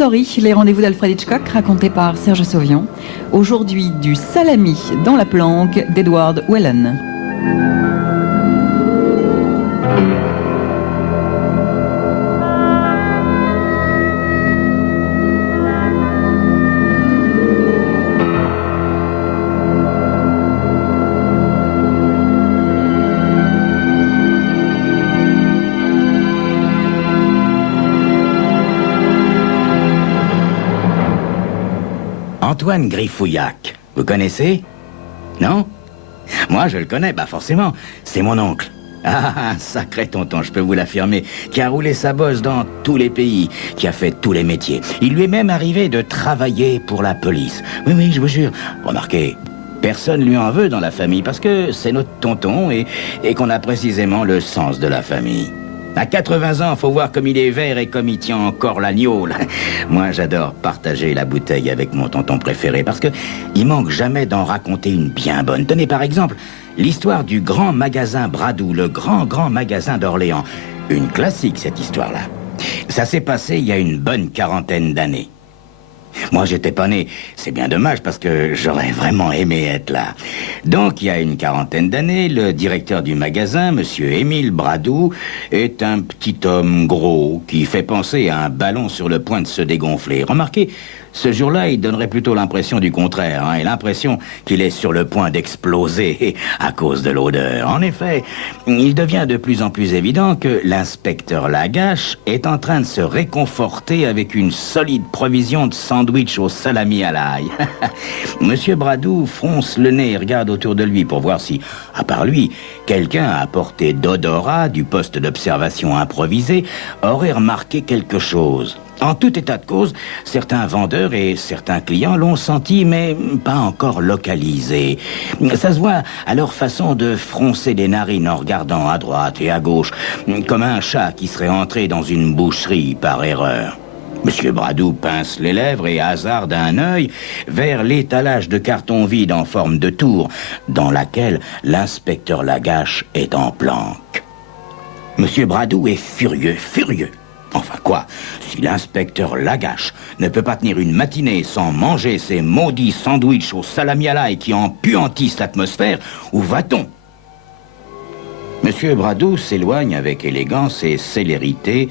Story, les rendez-vous d'Alfred Hitchcock racontés par Serge Sauvion. Aujourd'hui, du salami dans la planque d'Edward Whelan. Antoine Griffouillac, vous connaissez? Non? Moi, je le connais, bah forcément, c'est mon oncle. Ah, sacré tonton, je peux vous l'affirmer, qui a roulé sa bosse dans tous les pays, qui a fait tous les métiers. Il lui est même arrivé de travailler pour la police. Oui, je vous jure. Remarquez, personne lui en veut dans la famille, parce que c'est notre tonton et qu'on a précisément le sens de la famille. À 80 ans, faut voir comme il est vert et comme il tient encore l'agneau. Moi, j'adore partager la bouteille avec mon tonton préféré parce que il manque jamais d'en raconter une bien bonne. Tenez par exemple l'histoire du grand magasin Bradou, le grand magasin d'Orléans. Une classique, cette histoire-là. Ça s'est passé il y a une bonne quarantaine d'années. Moi, j'étais pas né. C'est bien dommage parce que j'aurais vraiment aimé être là. Donc, il y a une quarantaine d'années, le directeur du magasin, monsieur Émile Bradou, est un petit homme gros qui fait penser à un ballon sur le point de se dégonfler. Remarquez, ce jour-là, il donnerait plutôt l'impression du contraire, et l'impression qu'il est sur le point d'exploser à cause de l'odeur. En effet, il devient de plus en plus évident que l'inspecteur Lagache est en train de se réconforter avec une solide provision de sandwich au salami à l'ail. Monsieur Bradou fronce le nez et regarde autour de lui pour voir si, à part lui, quelqu'un à portée d'odorat du poste d'observation improvisé aurait remarqué quelque chose. En tout état de cause, certains vendeurs et certains clients l'ont senti, mais pas encore localisé. Ça se voit à leur façon de froncer les narines en regardant à droite et à gauche, comme un chat qui serait entré dans une boucherie par erreur. Monsieur Bradou pince les lèvres et hasarde un œil vers l'étalage de carton vide en forme de tour, dans laquelle l'inspecteur Lagache est en planque. Monsieur Bradou est furieux. Enfin quoi, si l'inspecteur Lagache ne peut pas tenir une matinée sans manger ces maudits sandwichs au salami à l'ail qui empuantissent l'atmosphère, où va-t-on? Monsieur Bradou s'éloigne avec élégance et célérité,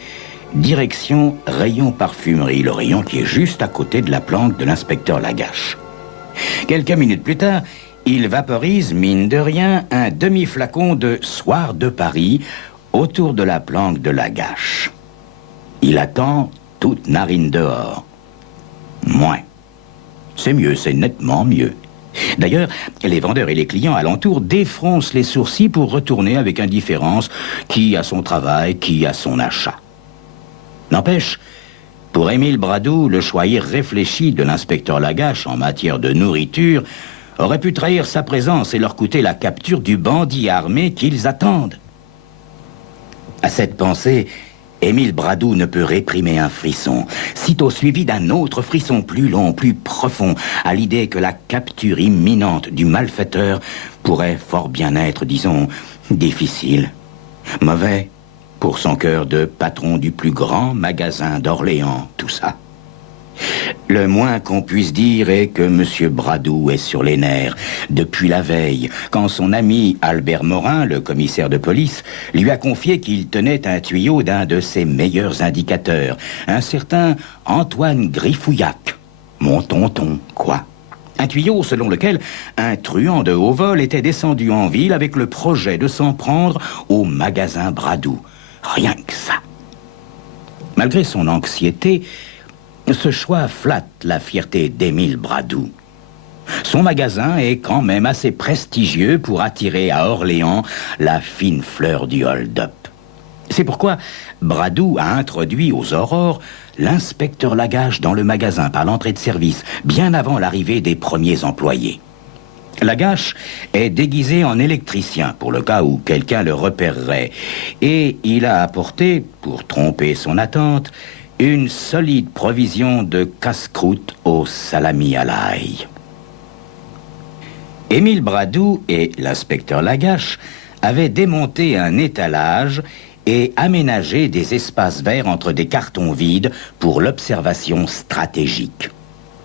direction rayon parfumerie, le rayon qui est juste à côté de la planque de l'inspecteur Lagache. Quelques minutes plus tard, il vaporise, mine de rien, un demi-flacon de Soir de Paris autour de la planque de Lagache. Il attend toute narine dehors. Moins. C'est mieux, c'est nettement mieux. D'ailleurs, les vendeurs et les clients alentours défroncent les sourcils pour retourner avec indifférence qui à son travail, qui à son achat. N'empêche, pour Émile Bradou, le choix irréfléchi de l'inspecteur Lagache en matière de nourriture aurait pu trahir sa présence et leur coûter la capture du bandit armé qu'ils attendent. À cette pensée, Émile Bradou ne peut réprimer un frisson, sitôt suivi d'un autre frisson plus long, plus profond, à l'idée que la capture imminente du malfaiteur pourrait fort bien être, disons, difficile, mauvais, pour son cœur de patron du plus grand magasin d'Orléans, tout ça. Le moins qu'on puisse dire est que M. Bradou est sur les nerfs depuis la veille, quand son ami Albert Morin, le commissaire de police, lui a confié qu'il tenait un tuyau d'un de ses meilleurs indicateurs, un certain Antoine Griffouillac. Mon tonton, quoi. Un tuyau selon lequel un truand de haut vol était descendu en ville avec le projet de s'en prendre au magasin Bradou. Rien que ça. Malgré son anxiété, ce choix flatte la fierté d'Émile Bradou. Son magasin est quand même assez prestigieux pour attirer à Orléans la fine fleur du hold-up. C'est pourquoi Bradou a introduit aux aurores l'inspecteur Lagache dans le magasin par l'entrée de service, bien avant l'arrivée des premiers employés. Lagache est déguisé en électricien pour le cas où quelqu'un le repérerait, et il a apporté, pour tromper son attente, une solide provision de casse-croûte au salami à l'ail. Émile Bradou et l'inspecteur Lagache avaient démonté un étalage et aménager des espaces verts entre des cartons vides pour l'observation stratégique.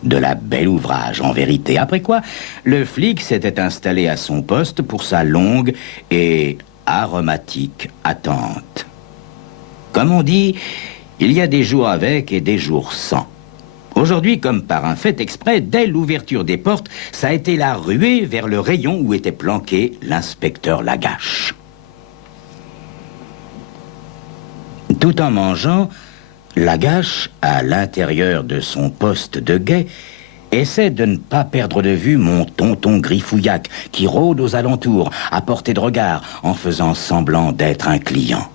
De la belle ouvrage, en vérité. Après quoi, le flic s'était installé à son poste pour sa longue et aromatique attente. Comme on dit, il y a des jours avec et des jours sans. Aujourd'hui, comme par un fait exprès, dès l'ouverture des portes, ça a été la ruée vers le rayon où était planqué l'inspecteur Lagache. Tout en mangeant, Lagache, à l'intérieur de son poste de guet, essaie de ne pas perdre de vue mon tonton Griffouillac, qui rôde aux alentours, à portée de regard, en faisant semblant d'être un client.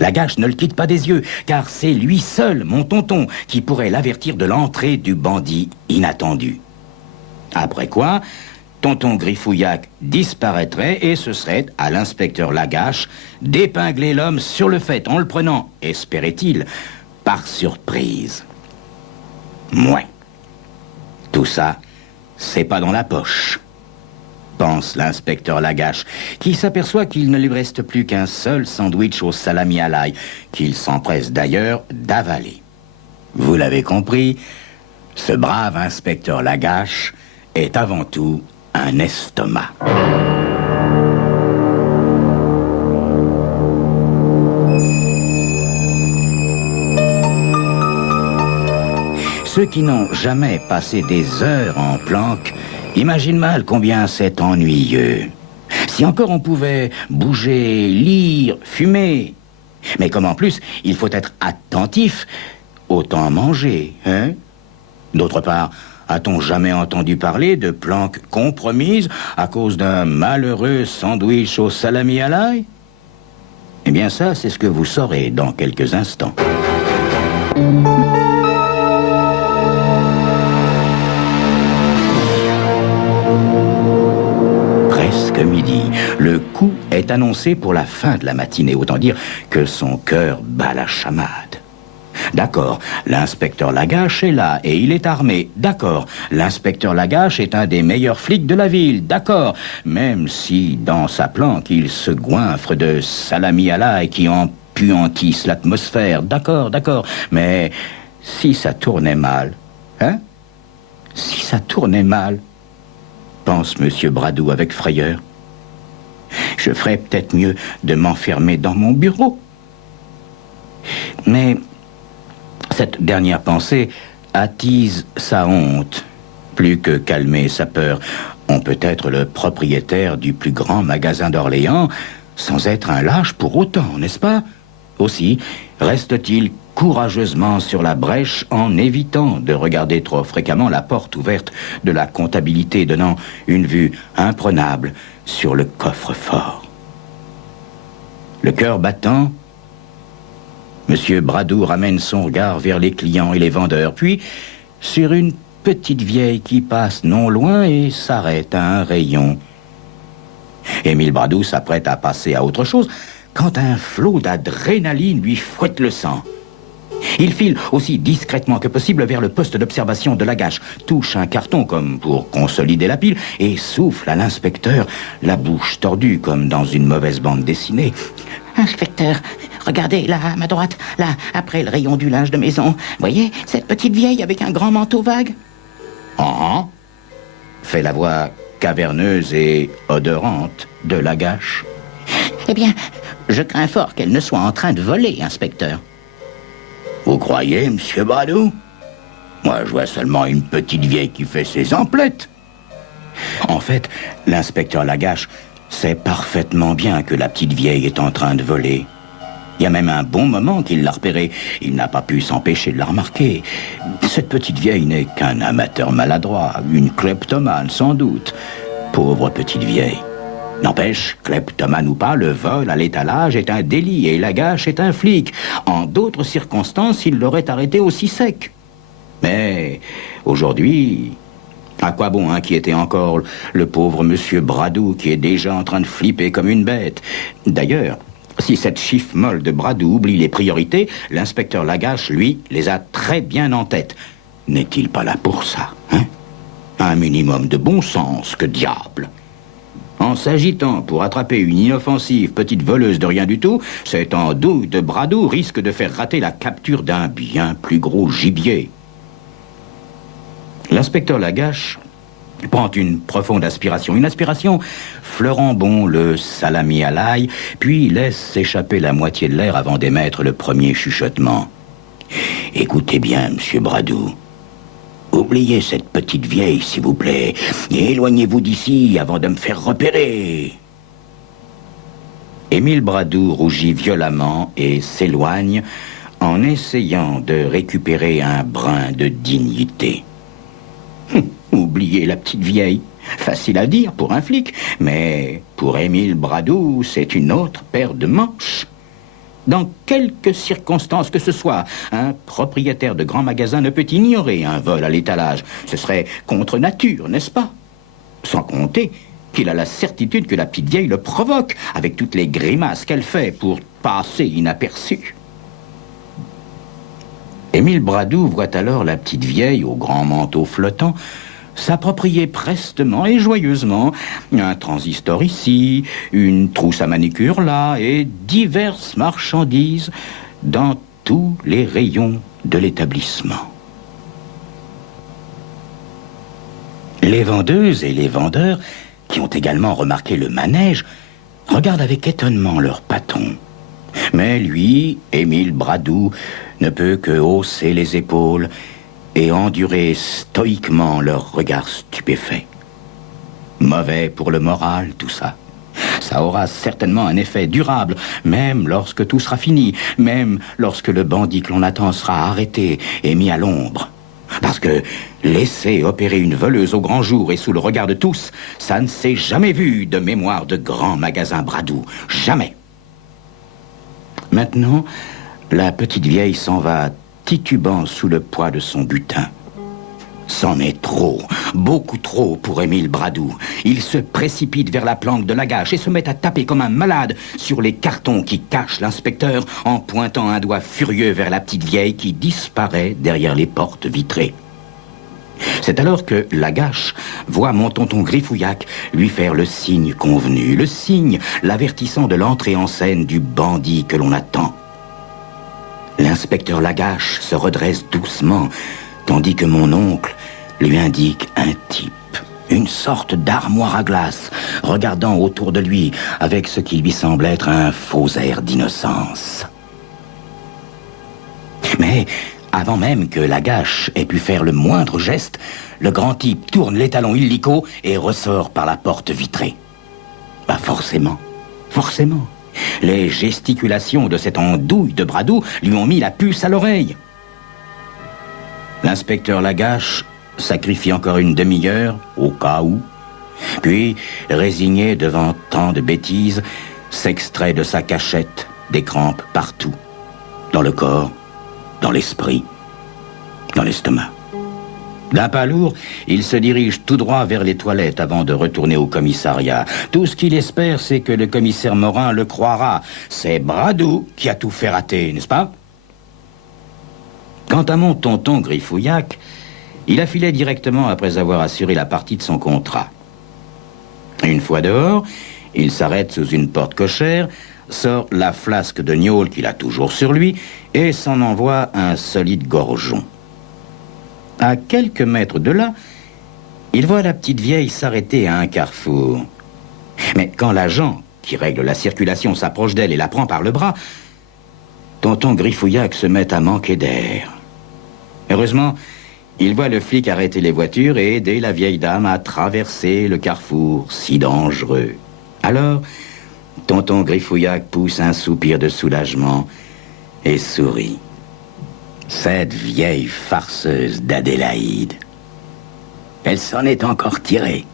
Lagache ne le quitte pas des yeux, car c'est lui seul, mon tonton, qui pourrait l'avertir de l'entrée du bandit inattendu. Après quoi, tonton Griffouillac disparaîtrait et ce serait à l'inspecteur Lagache d'épingler l'homme sur le fait en le prenant, espérait-il, par surprise. Mouais. Tout ça, c'est pas dans la poche, pense l'inspecteur Lagache, qui s'aperçoit qu'il ne lui reste plus qu'un seul sandwich au salami à l'ail, qu'il s'empresse d'ailleurs d'avaler. Vous l'avez compris, ce brave inspecteur Lagache est avant tout un estomac. Ceux qui n'ont jamais passé des heures en planque imaginent mal combien c'est ennuyeux. Si encore on pouvait bouger, lire, fumer. Mais comme en plus, il faut être attentif, autant manger, hein? D'autre part, a-t-on jamais entendu parler de planques compromises à cause d'un malheureux sandwich au salami à l'ail? Eh bien ça, c'est ce que vous saurez dans quelques instants. Presque midi, le coup est annoncé pour la fin de la matinée, autant dire que son cœur bat la chamade. D'accord, l'inspecteur Lagache est là et il est armé. D'accord, l'inspecteur Lagache est un des meilleurs flics de la ville. D'accord, même si dans sa planque il se goinfre de salami à l'ail qui empuantissent l'atmosphère. D'accord, mais si ça tournait mal, hein? Si ça tournait mal, pense Monsieur Bradou avec frayeur. Je ferais peut-être mieux de m'enfermer dans mon bureau. Mais cette dernière pensée attise sa honte, plus que calmer sa peur. On peut être le propriétaire du plus grand magasin d'Orléans sans être un lâche pour autant, n'est-ce pas? Aussi, reste-t-il courageusement sur la brèche en évitant de regarder trop fréquemment la porte ouverte de la comptabilité donnant une vue imprenable sur le coffre-fort. Le cœur battant, Monsieur Bradou ramène son regard vers les clients et les vendeurs, puis sur une petite vieille qui passe non loin et s'arrête à un rayon. Émile Bradou s'apprête à passer à autre chose quand un flot d'adrénaline lui fouette le sang. Il file aussi discrètement que possible vers le poste d'observation de Lagache, touche un carton comme pour consolider la pile et souffle à l'inspecteur, la bouche tordue comme dans une mauvaise bande dessinée. Inspecteur, regardez là à ma droite, là, après le rayon du linge de maison. Voyez, cette petite vieille avec un grand manteau vague? Ah, fait la voix caverneuse et odorante de Lagache. Eh bien, je crains fort qu'elle ne soit en train de voler, inspecteur. Vous croyez, monsieur Bradou? Moi, je vois seulement une petite vieille qui fait ses emplettes. En fait, l'inspecteur Lagache sait parfaitement bien que la petite vieille est en train de voler. Il y a même un bon moment qu'il l'a repérée. Il n'a pas pu s'empêcher de la remarquer. Cette petite vieille n'est qu'un amateur maladroit, une kleptomane sans doute. Pauvre petite vieille. N'empêche, kleptomane ou pas, le vol à l'étalage est un délit et Lagache est un flic. En d'autres circonstances, il l'aurait arrêté aussi sec. Mais aujourd'hui, à quoi bon inquiéter encore le pauvre monsieur Bradou qui est déjà en train de flipper comme une bête? D'ailleurs, si cette chiffre molle de Bradou oublie les priorités, l'inspecteur Lagache, lui, les a très bien en tête. N'est-il pas là pour ça, hein? Un minimum de bon sens, que diable! En En s'agitant pour attraper une inoffensive petite voleuse de rien du tout, cette andouille de Bradou risque de faire rater la capture d'un bien plus gros gibier. L'inspecteur Lagache prend une profonde aspiration, une aspiration fleurant bon le salami à l'ail, puis laisse s'échapper la moitié de l'air avant d'émettre le premier chuchotement. « Écoutez bien, monsieur Bradou. Oubliez cette petite vieille, s'il vous plaît, et éloignez-vous d'ici avant de me faire repérer. » Émile Bradou rougit violemment et s'éloigne en essayant de récupérer un brin de dignité. Oubliez la petite vieille. Facile à dire pour un flic, mais pour Émile Bradou, c'est une autre paire de manches. Dans quelques circonstances que ce soit, un propriétaire de grand magasin ne peut ignorer un vol à l'étalage. Ce serait contre nature, n'est-ce pas? Sans compter qu'il a la certitude que la petite vieille le provoque, avec toutes les grimaces qu'elle fait pour passer inaperçue. Émile Bradou voit alors la petite vieille au grand manteau flottant s'approprier prestement et joyeusement un transistor ici, une trousse à manicure là, et diverses marchandises dans tous les rayons de l'établissement. Les vendeuses et les vendeurs, qui ont également remarqué le manège, regardent avec étonnement leur patron. Mais lui, Émile Bradou, ne peut que hausser les épaules et endurer stoïquement leur regard stupéfait. Mauvais pour le moral, tout ça. Ça aura certainement un effet durable, même lorsque tout sera fini, même lorsque le bandit que l'on attend sera arrêté et mis à l'ombre. Parce que laisser opérer une voleuse au grand jour et sous le regard de tous, ça ne s'est jamais vu de mémoire de grand magasin Bradou. Jamais. Maintenant, la petite vieille s'en va titubant sous le poids de son butin. C'en est trop, beaucoup trop pour Émile Bradou. Il se précipite vers la planque de Lagache et se met à taper comme un malade sur les cartons qui cachent l'inspecteur en pointant un doigt furieux vers la petite vieille qui disparaît derrière les portes vitrées. C'est alors que Lagache voit mon tonton Griffouillac lui faire le signe convenu, le signe l'avertissant de l'entrée en scène du bandit que l'on attend. L'inspecteur Lagache se redresse doucement, tandis que mon oncle lui indique un type, une sorte d'armoire à glace, regardant autour de lui avec ce qui lui semble être un faux air d'innocence. Mais avant même que Lagache ait pu faire le moindre geste, le grand type tourne les talons illico et ressort par la porte vitrée. Bah forcément. Les gesticulations de cette andouille de Bradou lui ont mis la puce à l'oreille. L'inspecteur Lagache sacrifie encore une demi-heure, au cas où, puis, résigné devant tant de bêtises, s'extrait de sa cachette des crampes partout, dans le corps, dans l'esprit, dans l'estomac. D'un pas lourd, il se dirige tout droit vers les toilettes avant de retourner au commissariat. Tout ce qu'il espère, c'est que le commissaire Morin le croira. C'est Bradou qui a tout fait rater, n'est-ce pas? Quant à mon tonton Griffouillac, il a filé directement après avoir assuré la partie de son contrat. Une fois dehors, il s'arrête sous une porte cochère, sort la flasque de gnôle qu'il a toujours sur lui et s'en envoie un solide gorgeon. À quelques mètres de là, il voit la petite vieille s'arrêter à un carrefour. Mais quand l'agent, qui règle la circulation, s'approche d'elle et la prend par le bras, tonton Griffouillac se met à manquer d'air. Heureusement, il voit le flic arrêter les voitures et aider la vieille dame à traverser le carrefour si dangereux. Alors, tonton Griffouillac pousse un soupir de soulagement et sourit. Cette vieille farceuse d'Adélaïde, elle s'en est encore tirée.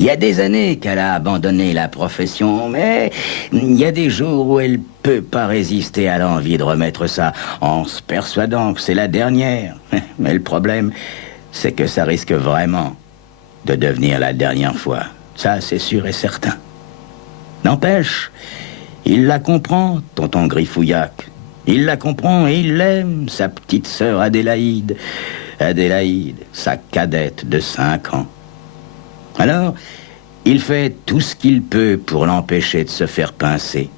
Il y a des années qu'elle a abandonné la profession, mais il y a des jours où elle peut pas résister à l'envie de remettre ça en se persuadant que c'est la dernière. Mais le problème, c'est que ça risque vraiment de devenir la dernière fois. Ça, c'est sûr et certain. N'empêche, il la comprend, tonton Griffouillac. Il la comprend et il l'aime, sa petite sœur Adélaïde. Adélaïde, sa cadette de 5 ans. Alors, Il fait tout ce qu'il peut pour l'empêcher de se faire pincer.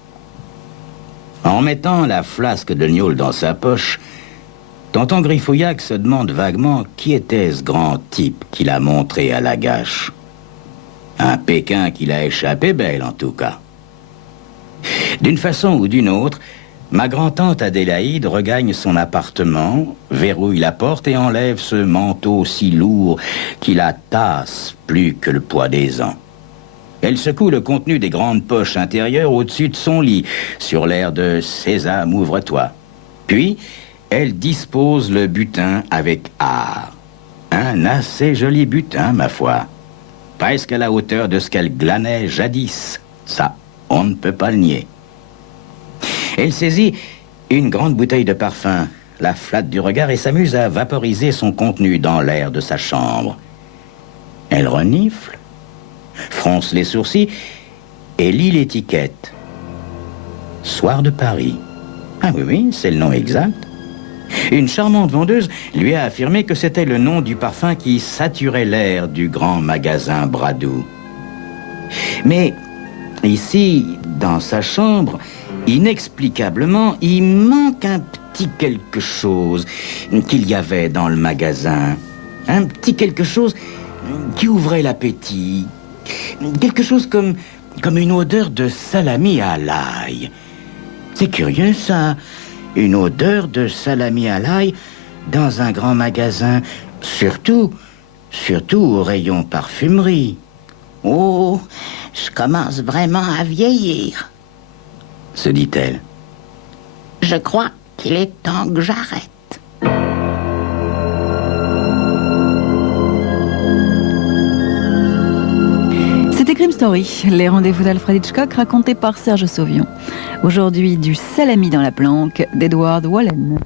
En mettant la flasque de gnôle dans sa poche, tonton Griffouillac se demande vaguement qui était ce grand type qu'il a montré à Lagache. Un Pékin qu'il a échappé belle, en tout cas. D'une façon ou d'une autre, ma grand-tante Adélaïde regagne son appartement, verrouille la porte et enlève ce manteau si lourd qui la tasse plus que le poids des ans. Elle secoue le contenu des grandes poches intérieures au-dessus de son lit, sur l'air de « Sésame, ouvre-toi ». Puis, elle dispose le butin avec art. Un assez joli butin, ma foi. Presque à la hauteur de ce qu'elle glanait jadis. Ça, on ne peut pas le nier. Elle saisit une grande bouteille de parfum, la flatte du regard et s'amuse à vaporiser son contenu dans l'air de sa chambre. Elle renifle, fronce les sourcils et lit l'étiquette. Soir de Paris. Ah oui, c'est le nom exact. Une charmante vendeuse lui a affirmé que c'était le nom du parfum qui saturait l'air du grand magasin Bradou. Mais ici, dans sa chambre, inexplicablement, il manque un petit quelque chose qu'il y avait dans le magasin. Un petit quelque chose qui ouvrait l'appétit. Quelque chose comme une odeur de salami à l'ail. C'est curieux, ça. Une odeur de salami à l'ail dans un grand magasin. Surtout au rayon parfumerie. Oh, je commence vraiment à vieillir, se dit-elle. Je crois qu'il est temps que j'arrête. C'était Crime Story, les rendez-vous d'Alfred Hitchcock racontés par Serge Sauvion. Aujourd'hui, du salami dans la planque d'Edward Wallen.